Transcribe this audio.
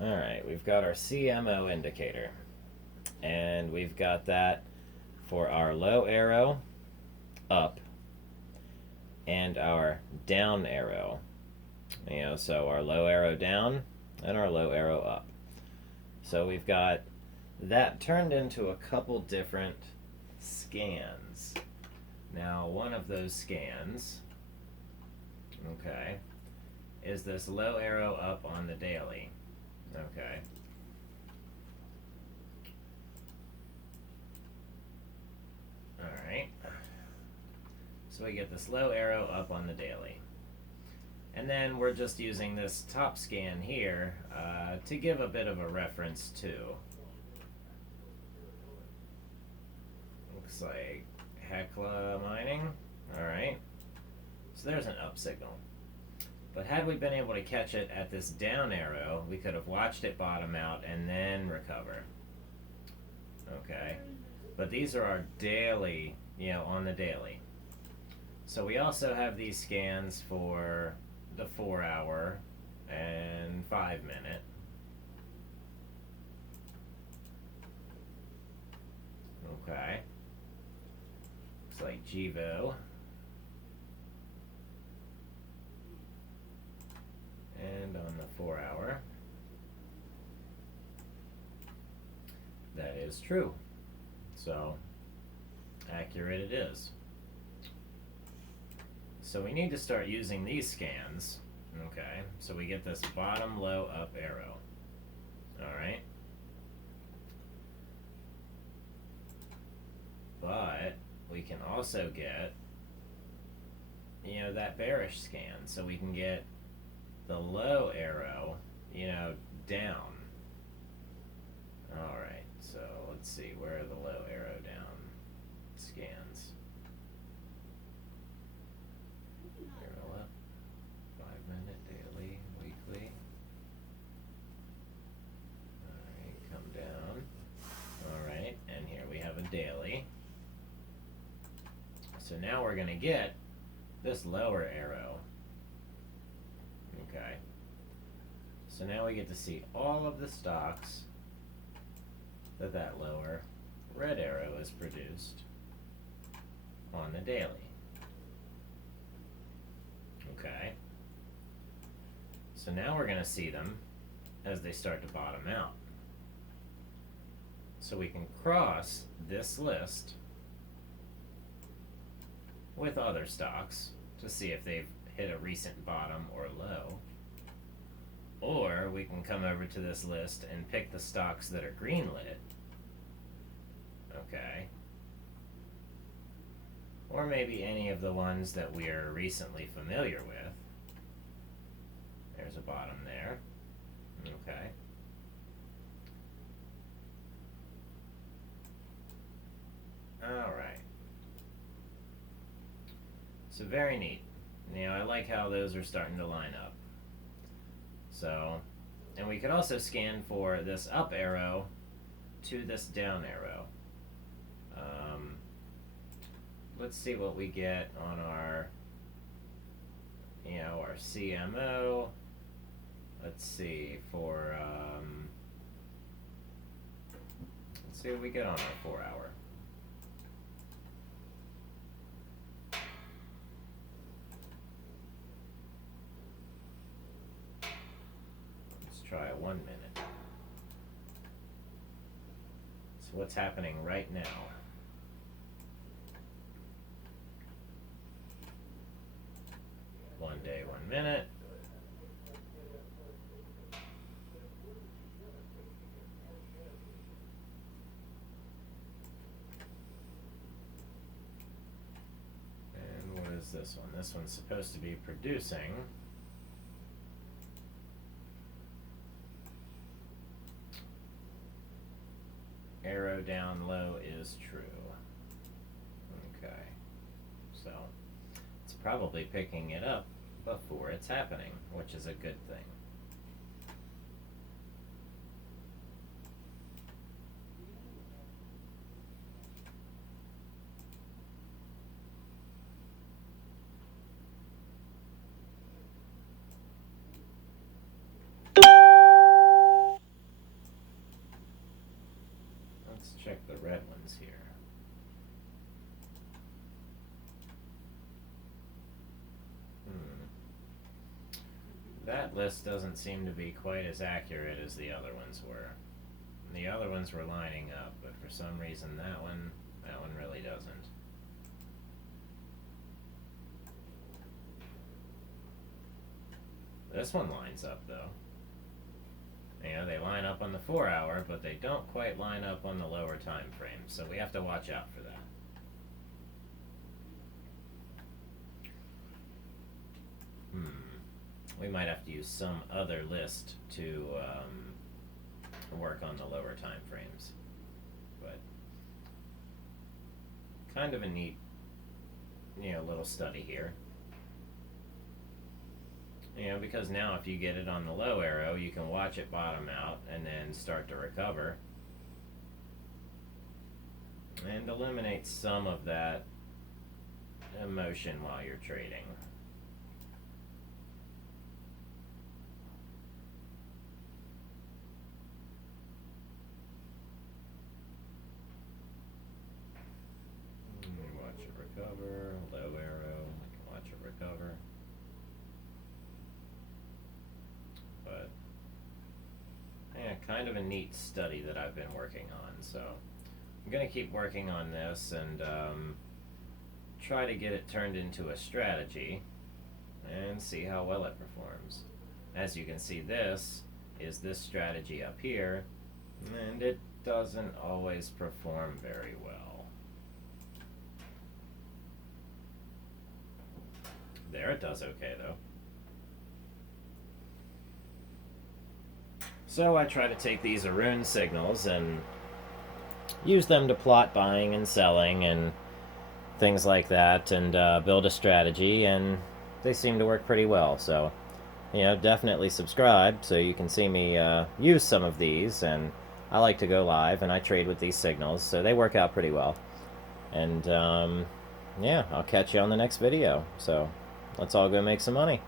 Alright, we've got our CMO indicator. And we've got that for our low arrow up and our down arrow. So our low arrow down and our low arrow up. So we've got that turned into a couple different scans. Now, one of those scans, okay, is this low arrow up on the daily. Okay. Alright. So we get this low arrow up on the daily. And then we're just using this top scan here to give a bit of a reference too. Looks like Hecla mining. Alright. So there's an up signal. But had we been able to catch it at this down arrow, we could have watched it bottom out and then recover. Okay. But these are our daily, on the daily. So we also have these scans for the 4 hour and 5 minute. Okay. Looks like GIVO. And on the 4 hour, that is true. So, accurate it is. So we need to start using these scans. Okay, so we get this bottom low up arrow. Alright. But we can also get, that bearish scan. So we can get the low arrow, down. Alright, so let's see, where are the low arrow down scans? Arrow up, 5 minute, daily, weekly. Alright, come down. Alright, and here we have a daily. So now we're going to get this lower arrow. Okay. So now we get to see all of the stocks that lower red arrow is produced on the daily. Okay. So now we're going to see them as they start to bottom out. So we can cross this list with other stocks to see if they've hit a recent bottom or low. Or we can come over to this list and pick the stocks that are green lit. Okay. Or maybe any of the ones that we are recently familiar with. There's a bottom there. Okay. Alright. So very neat. I like how those are starting to line up. So, and we could also scan for this up arrow to this down arrow. Let's see what we get on our, our CMO. Let's see for, let's see what we get on our 4 hour. Let's try a 1 minute. So what's happening right now? One day, 1 minute. And what is this one? This one's supposed to be producing arrow down low is true. Okay. So it's probably picking it up before it's happening, which is a good thing. the red ones here. That list doesn't seem to be quite as accurate as the other ones were. The other ones were lining up, but for some reason that one really doesn't. This one lines up though. You know, they line up on the 4 hour, but they don't quite line up on the lower time frame, so we have to watch out for that. We might have to use some other list to work on the lower time frames. But kind of a neat, little study here. Because now if you get it on the low arrow, you can watch it bottom out and then start to recover and eliminate some of that emotion while you're trading. Watch it recover, low arrow, I can watch it recover. But yeah, kind of a neat study that I've been working on, so I'm going to keep working on this and try to get it turned into a strategy and see how well it performs. As you can see, this is this strategy up here, and it doesn't always perform very well. There, it does okay though. So I try to take these Aroon signals and use them to plot buying and selling and things like that, and build a strategy, and they seem to work pretty well. So, definitely subscribe so you can see me use some of these. And I like to go live and I trade with these signals, so they work out pretty well. And yeah, I'll catch you on the next video. So let's all go make some money.